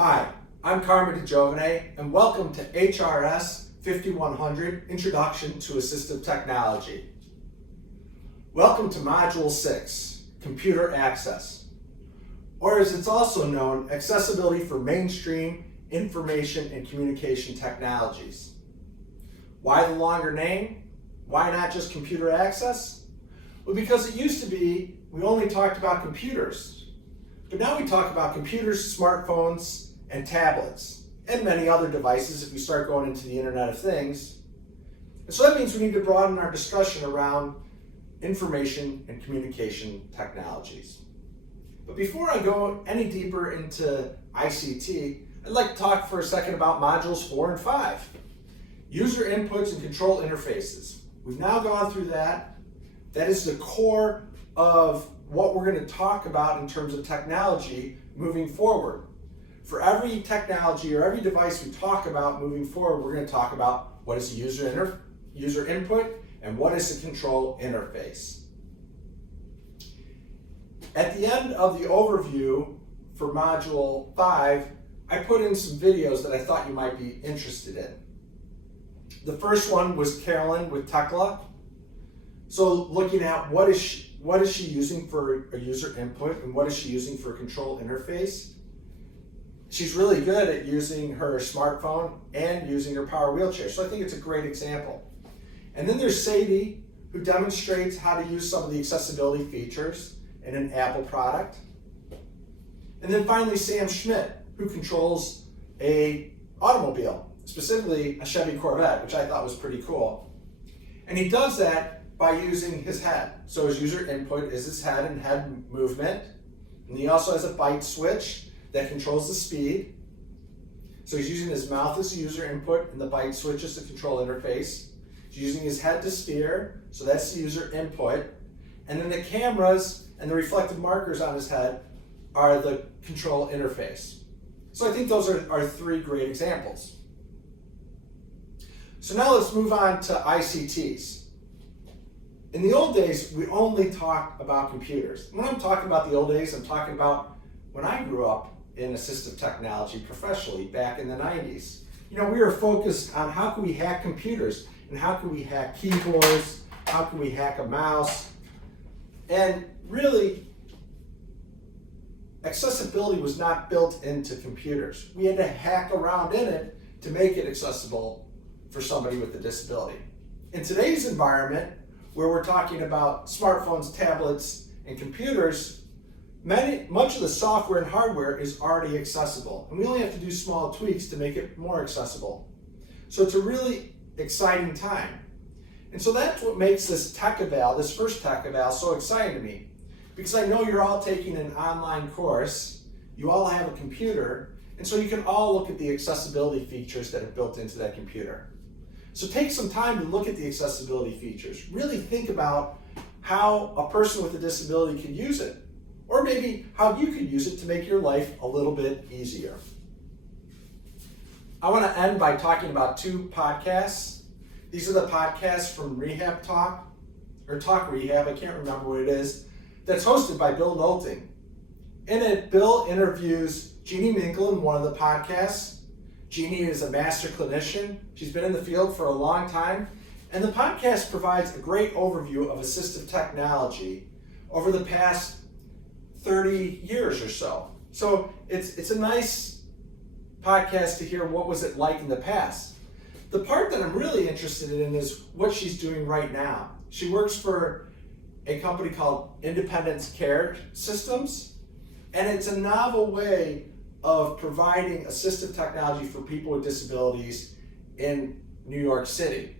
Hi, I'm Carmen DeGiovane, and welcome to HRS 5100, Introduction to Assistive Technology. Welcome to Module 6, Computer Access, or as it's also known, Accessibility for Mainstream Information and Communication Technologies. Why the longer name? Why not just computer access? Well, because it used to be we only talked about computers, but now we talk about computers, smartphones, and tablets, and many other devices if we start going into the Internet of Things. And so that means we need to broaden our discussion around information and communication technologies. But before I go any deeper into ICT, I'd like to talk for a second about modules 4 and 5. User inputs and control interfaces. We've now gone through that. That is the core of what we're going to talk about in terms of technology moving forward. For every technology or every device we talk about moving forward, we're going to talk about what is a user input and what is a control interface. At the end of the overview for Module 5, I put in some videos that I thought you might be interested in. The first one was Carolyn with Tekla. So looking at what is she using for a user input and what is she using for a control interface. She's really good at using her smartphone and using her power wheelchair. So I think it's a great example. And then there's Sadie, who demonstrates how to use some of the accessibility features in an Apple product. And then finally Sam Schmidt, who controls an automobile, specifically a Chevy Corvette, which I thought was pretty cool. And he does that by using his head. So his user input is his head and head movement. And he also has a byte switch that controls the speed. So he's using his mouth as the user input and the byte switch as the control interface. He's using his head to steer, so that's the user input. And then the cameras and the reflective markers on his head are the control interface. So I think those are three great examples. So now let's move on to ICTs. In the old days, we only talked about computers. When I'm talking about the old days, I'm talking about when I grew up in assistive technology professionally back in the 90s. We were focused on how can we hack computers and how can we hack keyboards, how can we hack a mouse. And really, accessibility was not built into computers. We had to hack around in it to make it accessible for somebody with a disability. In today's environment, where we're talking about smartphones, tablets, and computers, much of the software and hardware is already accessible, and we only have to do small tweaks to make it more accessible. So it's a really exciting time. And so that's what makes this tech eval, this first tech eval, so exciting to me. Because I know you're all taking an online course, you all have a computer, and so you can all look at the accessibility features that are built into that computer. So take some time to look at the accessibility features. Really think about how a person with a disability could use it, or maybe how you could use it to make your life a little bit easier. I want to end by talking about two podcasts. These are the podcasts from Rehab Talk, or Talk Rehab, I can't remember what it is, that's hosted by Bill Nolting. In it, Bill interviews Jeannie Minkle in one of the podcasts. Jeannie is a master clinician. She's been in the field for a long time. And the podcast provides a great overview of assistive technology over the past 30 years or so. So it's a nice podcast to hear what was it like in the past. The part that I'm really interested in is what she's doing right now. She works for a company called Independence Care Systems, and it's a novel way of providing assistive technology for people with disabilities in New York City.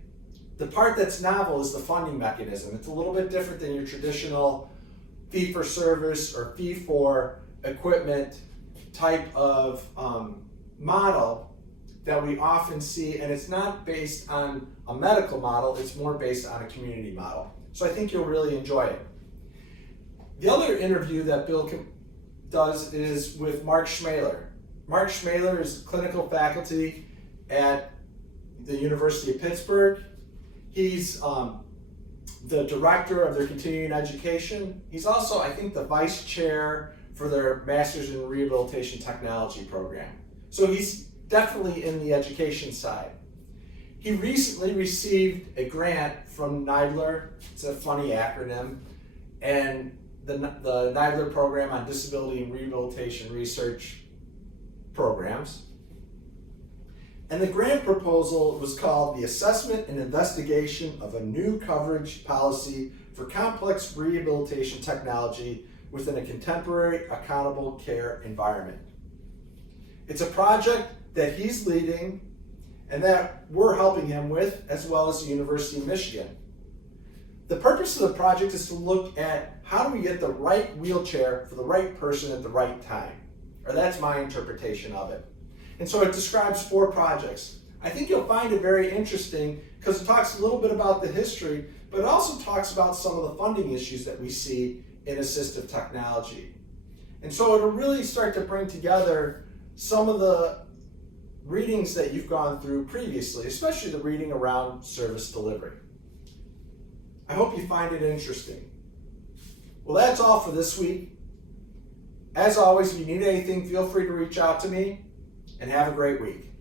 The part that's novel is the funding mechanism. It's a little bit different than your traditional fee-for-service or fee-for-equipment type of model that we often see, and it's not based on a medical model, it's more based on a community model. So I think you'll really enjoy it. The other interview that Bill does is with Mark Schmaler. Mark Schmaler is clinical faculty at the University of Pittsburgh. He's the director of their continuing education. He's also, I think, the vice chair for their Master's in Rehabilitation Technology program. So he's definitely in the education side. He recently received a grant from NIDLR, it's a funny acronym, and the NIDLR program on disability and rehabilitation research programs. And the grant proposal was called the Assessment and Investigation of a New Coverage Policy for Complex Rehabilitation Technology within a Contemporary Accountable Care Environment. It's a project that he's leading and that we're helping him with, as well as the University of Michigan. The purpose of the project is to look at how do we get the right wheelchair for the right person at the right time, or that's my interpretation of it. And so it describes 4 projects. I think you'll find it very interesting because it talks a little bit about the history, but it also talks about some of the funding issues that we see in assistive technology. And so it'll really start to bring together some of the readings that you've gone through previously, especially the reading around service delivery. I hope you find it interesting. Well, that's all for this week. As always, if you need anything, feel free to reach out to me, and have a great week.